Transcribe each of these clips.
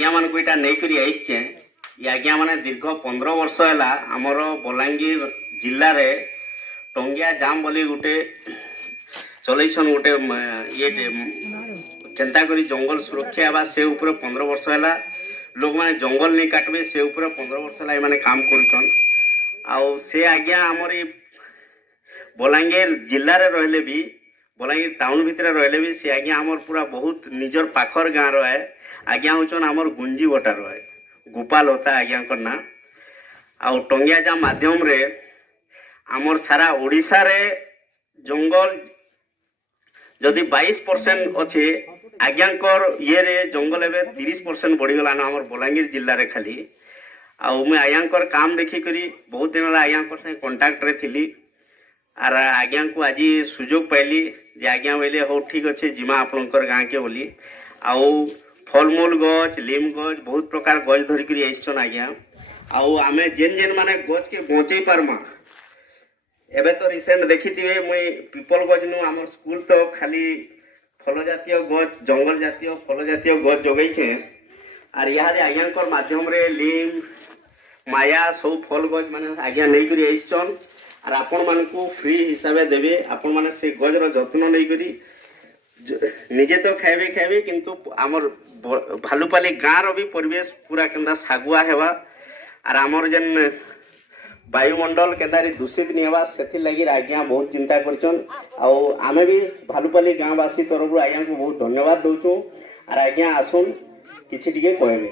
आज्ञा मान को नहीं करी आईचे ये आज्ञा माने दीर्घ 15 वर्ष है आमर बलांगीर जिले में टंगिया जाम बोली गोटे चलैछन गोटे ये केंता करी जंगल सुरक्षा हेबा से ऊपर 15 वर्ष है लोक मैंने जंगल नहीं काटबे से ऊपर 15 वर्ष है मैंने काम करुछन आउ से आज्ञा आमर बलांगीर जिले में रहिले भी बलांगीर टाउन भितर रहिले भी से आज्ञा आमर पूरा बहुत निजर पाखर गाँव रहे आज्ञा होचन आमर गुंजी बटा रहे गोपाल होता आज्ञा ना आउ टंगिया जाम माध्यम रे आमर सारा ओडिशा रे जंगल जदि 22% अच्छे आज्ञाकर ये रे जंगल एवं 30% बढ़ीगलान आमर बलांगीर जिले में खाली आउ मुझे आज्ञाकर काम देखिकी बहुत दिन आज्ञाकर से कंटाक्ट रे थिली आर आज्ञा को आज सुजोग पाइली जे आज्ञा बोले हो ठीक अच्छे जिमा आपणकर गाँ के बोली आउ फलमूल गच लीम गच बहुत प्रकार गच धरिक आईसन आज्ञा आउ आमे जेन जेन माने गच के बचई पारमा एबे तो रिसेंट देखी मुई पीपल गज नु आम स्कूल तो खाली फल जातीय गच जंगल जातीय फल जातीय गच जगैछे आर यहाँ आज्ञाकर माध्यम रे लीम माया सब फल गज माने आज्ञा नहीं करी आईसन आर आपण मानकू फ्री हिसाब से देवे आपण माने से गजर जत्न नहीं करी निजे तो खाइबे खाइबे किंतु आमर भालुपाली गाँव रो भी परिवेश पूरा केंदा सागुआ हेवा आर आमर जेन वायुमंडल केंदारी दूषित नहीं हेबा सेथि लगी आज्ञा बहुत चिंता करछन आउ आमे भी भालुपाली गाँववासी तरफ आज्ञा को बहुत धन्यवाद दउछु आर आज्ञा आसुन किछि टिके कहबे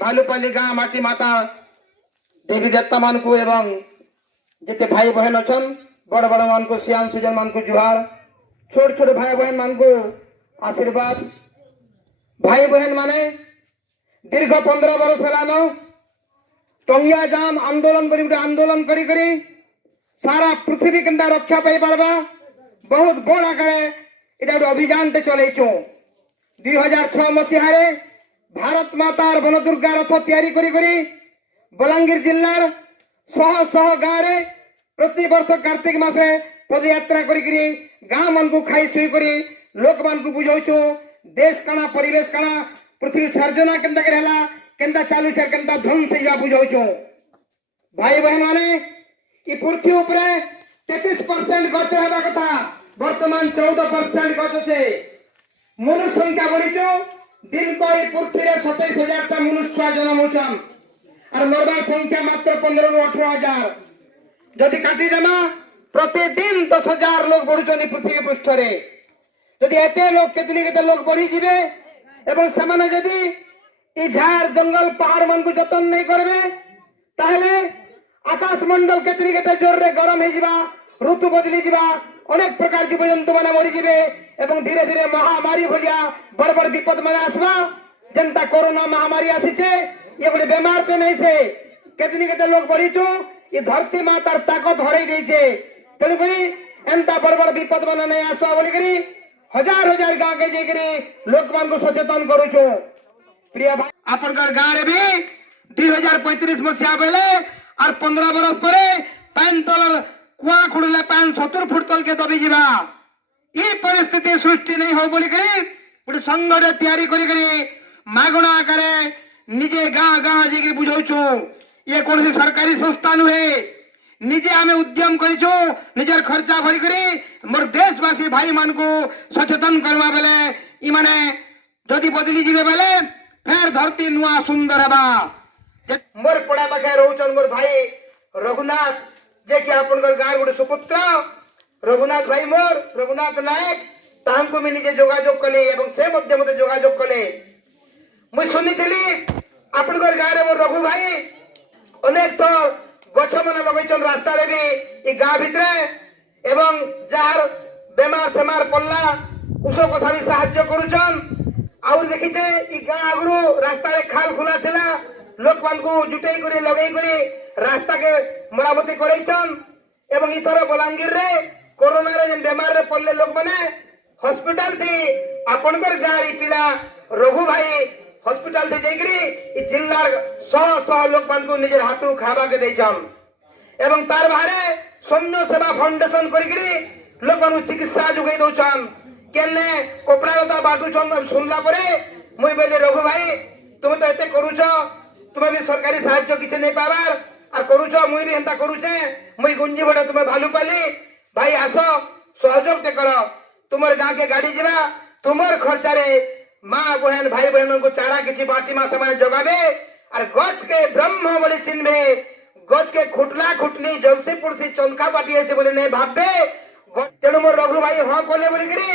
भालुपाली गाँ माटी माता देवी देवता मान को एवं जिते भाई बहन अच्छन बड़ बड़ मान को सियान सुजन मान को जुहार छोट छोट भाई बहन मान को आशीर्वाद भाई बहन माने दीर्घ 15 वर्ष है टंगिया जाम आंदोलन आंदोलन करी करी सारा पृथ्वी केंदा रक्षा पाई पारबा बहुत बड़ आकार इटा गोटे अभियान ते चलैछु 2006 मसीह भारत मातार वन दुर्गा रथ तैयारी करी करी बलांगीर जिल्लार शह शह गाँव रे प्रति वर्ष कार्तिक मासे पदयात्रा करी गाँ मन को खाई शुई करी लोक मान को बुझाऊछु देश काना परिवेश काना पृथ्वी सर्जना केंता करेला केंता चालू से केंता ध्वंस होइबा बुझाऊछु भाई बहन माने ई पृथ्वी ऊपर 33% गछ हेबा कथा वर्तमान 14% गछ छे मनुष्य संख्या बढ़ीछु दिन को ई पृथ्वी रे 27,000 ता मनुष्य जन्म होछन और मरबार संख्या मात्र 15 ରୁ 18,000 जदि काटी देमा प्रतिदिन 10,000 लोग बढ़ुचन पृथ्वी पृष्ठ रे जदि एते लोग केते लोग बढ़ी जिवे एवं समाने जदि ई झाड़ जंगल पहाड़ मन को जतन नहीं करबे ताहले आकाश मंडल केते जोर रे गरम हे जिबा ऋतु बदली जिबा अनेक प्रकार जीव जंतु माने मरि जिवे एवं धीरे धीरे महामारी भलिया बड़ बड़ विपद माने आसबा जनता कोरोना महामारी आसीचे ये गोटे बेमार तो नहीं से केते लोग बढ़ीचु ये धरती माँ तार ताकत हरई देछे तेणु करी एंता बड़ बड़ विपद माने नहीं आसबा बोली करी हजार हजार गाँव के जाकरी लोक मान को सचेतन करूछु प्रिय भाई आपनकर गाँव रे भी 2035 मसीहा बेले और 15 बरस पर पैन तल कुआ खुड़ले पैन 70 फुट तल के दबी जीवा ये परिस्थिति सृष्टि नहीं हो बोली करी गोटे संगठन तैयारी करी मागणा आकारे निजे गाँ गाँ जाकरी बुझाऊछु ये कौन सरकारी संस्था नुहे निजे आमे उद्यम करिछु निजर खर्चा भरी करी मोर देशवासी भाई मान को सचेतन करवा बेले इ माने जदि बदली जीवे बेले फेर धरती नुआ सुंदर हेबा मोर पड़ा पाखे रहउचन मोर भाई रघुनाथ जे कि आपनकर गाँव गोटे सुपुत्र रघुनाथ भाई मोर रघुनाथ नायक ताम को निजे जोगाजोग कले एवं से मध्य मते जोगाजोग कले मुई सुनिथिली आपनकर गाँव रे मोर रघु भाई अनेक तो गछ मन लगैछन रास्ता रे भी गाँ भितर एवं जार बेमार सेमार पल्ला उस कथा भी साहाय्य करुछन आउ देखिते ई गाँ आगु रास्ता रे खाल खुला थिला लोक मान को जुटई करे लगई करे रास्ता के मरामती करैछन एवं इथर बलांगीर रे कोरोना रे जेन बेमार रे पल्ले लोक माने हॉस्पिटल थी आपनकर गाँ री पिला रघु भाई हॉस्पिटल थी जाकरी जिल्लार 100 लोक मान को निजर हाथू खावा के देछन एवं तार बाहरे सैन्य सेवा फाउंडेशन करी लोक मान चिकित्सा जुगई दउछन কেনে কপড়া লতা বাটুছন শুনলা পরে মুই বলি রঘু ভাই তুমি তো এতে করুছ তুমি বি সরকারি সাহায্য কিছু নেই পাবার আর করুছ মুই বি এন্তা করুছে মুই গুঞ্জি ভোটা তুমি ভালু পালি ভাই আস সহযোগ তে কর তোমার গাঁকে গাড়ি যা তোমার খরচারে মা বহেন ভাই বহেন চারা কিছু বাটি মা সে যোগাবে আর গছকে ব্রহ্ম বলে চিনবে গছকে খুটলা খুটলি জলসি পুড়সি চনকা পাঠিয়েছে বলে নেই ভাববে তেণু মোর রঘু ভাই হ কলে বলিকি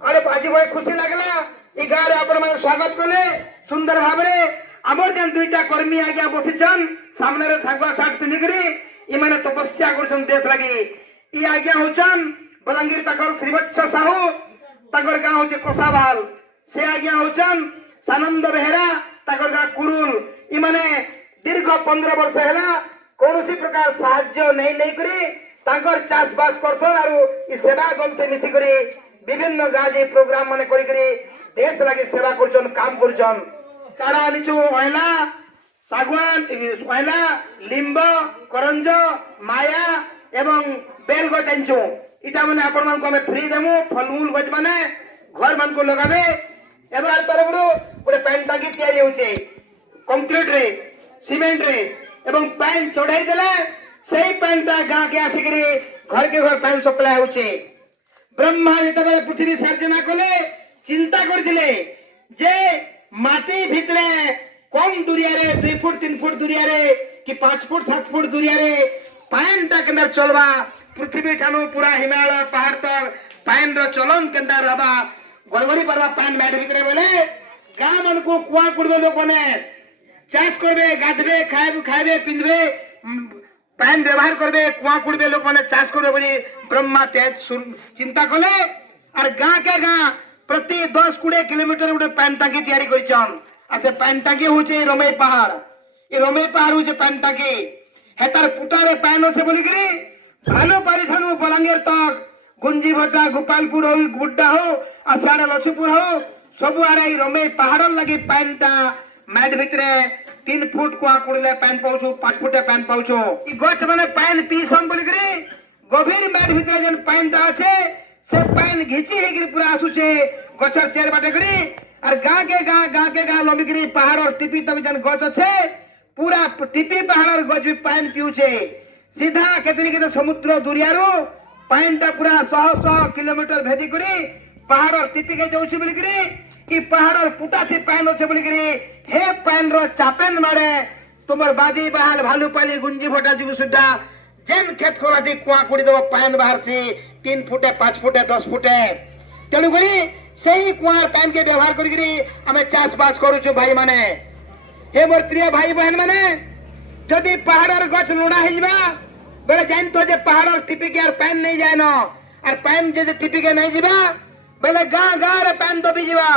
আরে আଜି বড় খুশি লাগলা এই গাঁরে আপন মানে স্বাগত কলে সুন্দর ভাবে আমার যেন দুইটা কর্মী আজ্ঞা বসিছন সামনে শাগুয়া শার্ট পিঁধিকি ইমানে তপস্যা করছেন দেশ লাগি ই আজ্ঞা হচ্ছন বলাঙ্গীর তাকর শ্রীবৎস সাহু তাকর গাঁ হচ্ছে কোষাবাল সে আজ্ঞা হচ্ছন সানন্দ বেহেরা তাকর গাঁ কুরুল ইমানে দীর্ঘ 15 বর্ষ হেলা কৌশি প্রকার সাহায্য নেই নেই করে তাকর চাষবাস করছন আর ই সেবা দলতে মিশি করে বিভিন্ন গাঁজে প্রোগ্রাম মানে করি করে দেশ লাগি সেবা করছন কাম করছন কারা নিচু অয়লা শাগুয়ান অয়লা লিম্ব করঞ্জ মায়া এবং বেল গছ আনছু এটা মানে আপন মানকু আমি ফ্রি দেমু ফলমূল গছ মানে ঘর মানকু লগাবে এবার তরফରୁ ଗୋଟେ ପାଣି ଟାଙ୍କି ତିଆରି ହେଉଛି କଂକ୍ରିଟ ରେ ସିମେଣ୍ଟ ରେ ଏବଂ ପାଣି ଚଢାଇ ଦେଲେ ସେଇ ପାଣିଟା ଗାଁକେ ଆସିକିରି ଘରକେ ଘର ପାଣି ସପ୍ଲାଏ ହେଉଛି ବ୍ରହ୍ମା ଯେତେବେଳେ ପୃଥିବୀ ସାର୍ଜନା କଲେ ଚିନ୍ତା କରିଥିଲେ ଯେ ମାଟି ଭିତରେ କମ ଦୂରିଆରେ 2 ଫୁଟ 3 ଫୁଟ ଦୂରିଆରେ କି 5 ଫୁଟ 7 ଫୁଟ ଦୂରିଆରେ ପାଣିଟା କେନ୍ତା ଚଲବା ପୃଥିବୀ ଠାନୁ ପୁରା ହିମାଳୟ ପାହାଡ ତକ ପାଣିର ଚଲନ କେନ୍ତା ରହିବା গড়গড়ি পারবা পান ম্যাট ভিতরে বলে গাঁ মানকু কুয়া কুড়বে লোকনে চাষ করবে গাধবে খাইবে পিঁধবে পান ব্যবহার করবে কুয়া কুড়বে লোকনে চাষ করবে বলে ব্রহ্মা তেজ চিন্তা কলে আর গাঁ কে গাঁ প্রতি 10-20 কিলোমিটার গোটে পান টাঙ্কি তৈরি করেছন আর সে পান টাঙ্কি হচ্ছে রমেই পাহাড় এই রমেই পাহাড় হচ্ছে পান টাঙ্কি হেতার পুটারে পান আছে বলিকি ভালো পারিছানু বলাঙ্গীর তক গুঞ্জি ভটা গোপালপুর হো গুড্ডা হো আর সাড়ে লক্ষ্মীপুর হো সবু আর এই রমেই পাহাড় লাগি পানটা ম্যাট ভিতরে 3 ফুট কুয়া কুড়লে পান পাউছু 5 ফুটে পান পাউছু ই গছ মানে পান পিসন বলিকি গভীর ম্যাট ভিতরে যেন পানটা আছে সে পান ঘিচি হেগিরি পুরা আসুছে গছর চের বাটে করি আর গাঁ কে গাঁ লম্বিকি পাহাড় টিপি তক যেন গছ আছে পুরা টিপি পাহাড় গছ বি পান পিউছে সিধা কেতে সমুদ্র দুরিয়ারু পাইনটা পুরা 100 কিলোমিটার ভেদি করে পাহাড় টিপিকে যাଉଛି বলিকি ই পাহাড় পুটাতি পাইন আছে বলিকি হে পাইন র চাপেন মারে তোমার বাজি বাহাল ভালু পালি গুঞ্জি ভটা যুগ সুদ্ধা যেন ক্ষেত খোলাটি কুয়া কুড়ি দেব পাইন বাহারছি 3 ফুটে 5 ফুটে 10 ফুটে তেণু করি সেই কুয়ার পাইন কে ব্যবহার করি আমি চাষবাস করুছু ভাই মানে হে মোর প্রিয় ভাই বহন মানে যদি পাহাড়ের গছ লুড়া হইবা বেলে জানতো যে পাহাড়ের টিপিকে আর পান नहीं जाए न আর পান যদি টিপিকে नहीं ଯିବା বেলে গাঁ রে পান দবি ଯିବା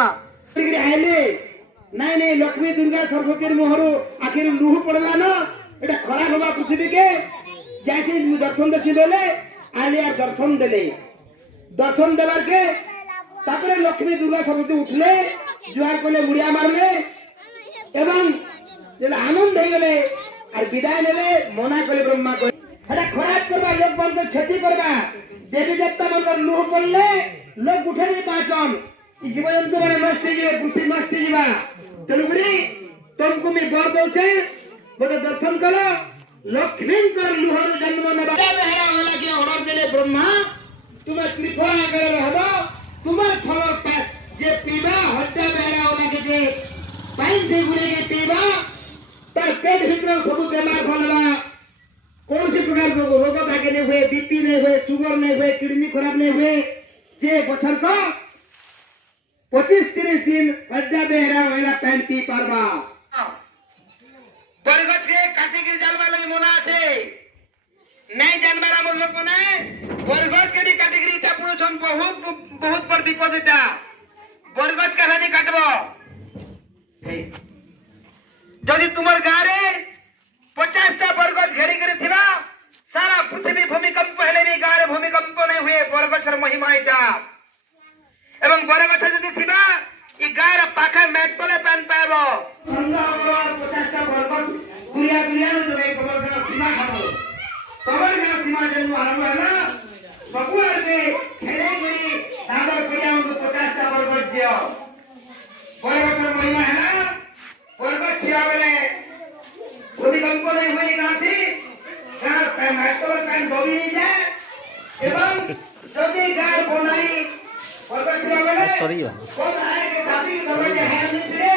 সিগরি আইলে নাই লক্ষ্মী দুর্গা সরস্বতীর মোহরু আখির লুহ পড়লা ন এটা খরাপ হবা পৃথিবীকে जैसे दर्शन देखी देले आले আর দর্শন দেবার কে তারপরে লক্ষ্মী দুর্গা সরস্বতী উঠলে জোয়ার করলে মুড়িয়া মারলে এবং যেন আনন্দ হয়ে গেলে আর বিদায় নেলে মনা করে ব্রহ্মা করে এটা খরাপ করবা লোক মানুষ ক্ষতি করবা দেবী দেবতা মানুষ লুহ পড়লে লোক উঠে নেই পাঁচন জীবজন্তু মানে নষ্ট হয়ে যাবে পৃথিবী নষ্ট হয়ে যাবা তেণুকরি তোমাকে আমি বর দৌছে গোটে দর্শন কর লক্ষ্মীঙ্কর লুহর জন্ম নেবা বেহারাওয়ালাকে অর্ডার দিলে ব্রহ্মা তুমি ত্রিফলা আকারে হব তোমার ফলর যে পিবা হত্যা বেহারাওয়ালাকে যে পাইন সেগুলিকে পিবা তার পেট ভিতরে সবু বেমার ফলবা কৌশি প্রকার রোগ তাকে नहीं हुए बीपी नहीं हुए सुगर नहीं हुए किडनी खराब नहीं हुए जे बछर को 25-30 दिन हड्डा बेहरा वाला पैन पी पारबा बरगछ के काटी के जालवा लगी मोना আছে नहीं जानवर আমর লোক মনে বরগছ के कैटेगरी ता पुरुषन बहुत बड़ विपद এটা বরগছ का नहीं काटबो যদি তোমার গারে 50টা বরগছ ঘেরি করে থিবা সারা পৃথিবী ভূমিকম্প হেলে বি গারে ভূমিকম্প नहीं हुए বরগছর মহিমা এটা এবং বরগছ যদি থিবা ই গারে পাখা মেট তলে পান পাইবো 50টা বরগছ দুনিয়া জগে খবর করা সীমা খাবো খবর করা সীমা যেন আরম্ভ হলো সকলকে খেলে গড়ি तांबर पुलिया उनको 50 बरगद दियो बरगद महिमा है ना बरगद छिया बेले भूमिकंप नहीं हुई गांधी गार पे महत्व कान डोबी नहीं जाए एवं जदि गार बनाई बरगद छिया बेले कौन आए के दादी धरे जे है निचले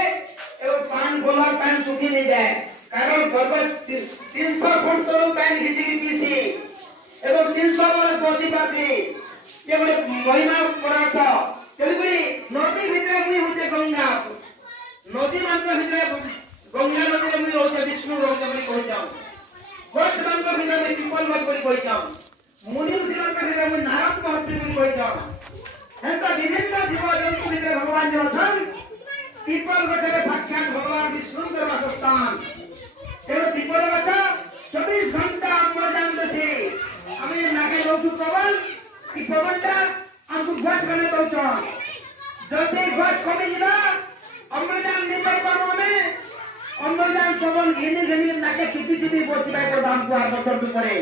एवं पान बोला पान सुखी नहीं जाए कारण बरगद 300 फुट तलू पान खिची पीसी एवं 300 वाला दोषी पाती ये बड़े महिमा करा था तेलुगुरी नदी भितरे मुई होते गंगा नदी मानक भितरे गंगा नदी रे मुई होते विष्णु होते बोली कहि जाऊ गछ मानक भितरे मुई पिपल मत बोली कहि जाऊ मुनि ऋषि मानक भितरे मुई नारद महर्षि बोली कहि जाऊ हेता विभिन्न जीव जंतु भितरे भगवान जो छन पिपल गछरे साक्षात भगवान विष्णु के वासस्थान एवं पिपल गछ 24 घंटा अम्लजान देते हमें नाके लोग पवन कि पवनटा हमको गछ बने दउछन जदि गछ कमी जिला अम्लजान नहीं पाई पाबो हमें अम्लजान पवन घिनी घिनी नाके चुपी चुपी बसिबाई पर हमको आ बतर दु करे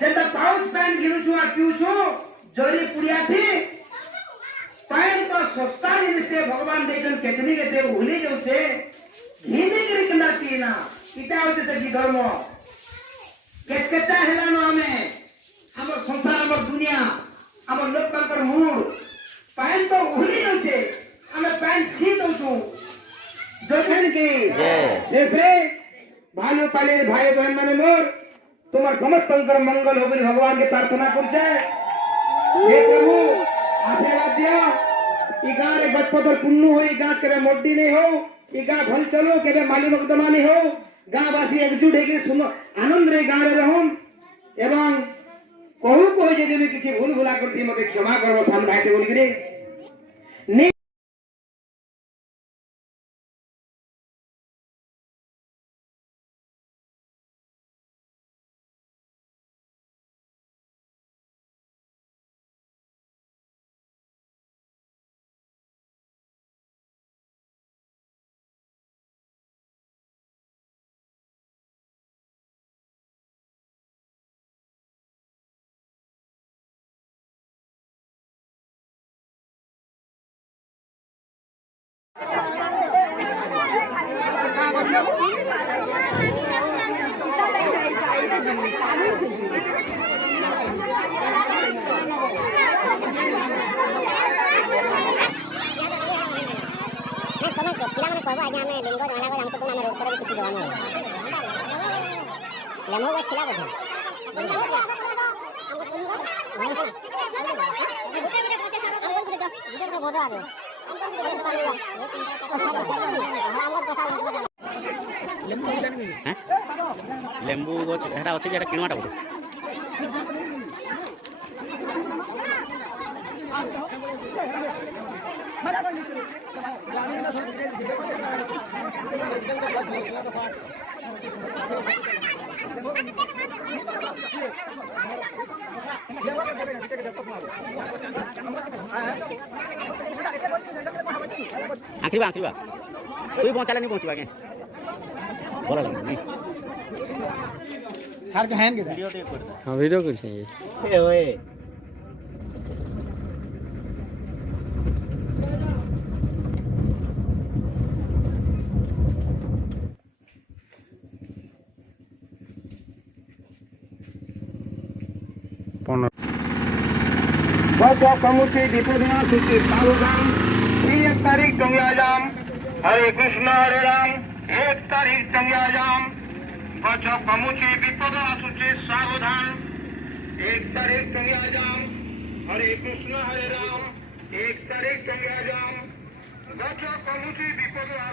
जेता पाउच पैन गिनु छुआ पिउ छु जरी पुड़िया थी पैन तो सस्ता निते भगवान देजन केतनी केते भूली जाउछे घिनी गिरी कना पीना इटा होते तकी धर्म केता हेला न हमें हमर संसार हमर दुनिया हमर लोकतंत्र मूड पैन तो भूली जाउछे हमें पैन छी दउछु जखन की जैसे भानु पाले भाई बहन माने मोर तुम्हार समस्तंकर मंगल हो बोली भगवान के प्रार्थना करछे हे प्रभु आशीर्वाद दिया ई गां रे गजपतर पुन्नु होई गां करे मोड्डी नहीं हो ई गां भल चलो केबे माली मकदमा नहीं हो गां वासी एकजुट हेके सुनो आनंद रे गां रे रहम एवं कहू कह जदि मैं किसी भूल भुला करती मते क्षमा करबो साम भाईटे बोल गिरे ଲେମ୍ବୁ ଗଛ ହେଟା ଅଛି ଯେଟା କିଣୁଆଟା ବୋଧେ ଆଙ୍କିବା ତୁଇ ବଞ୍ଚାଲେ ନି ବଞ୍ଚିବା ଆଜ୍ଞା ଭଲ ଲାଗୁନି हर के हैन के हाँ वीडियो कुछ चाहिए ए ओए बचा कमुची दीपोधना सूची सावधान 1 तारीख टंगियाजाम हरे कृष्ण हरे राम 1 तारीख टंगियाजाम बचा कमुची विपदा सूची सावधान 1 तारीख टंगियाजाम हरे कृष्ण हरे राम 1 तारीख टंगियाजाम बचा कमुची विपदा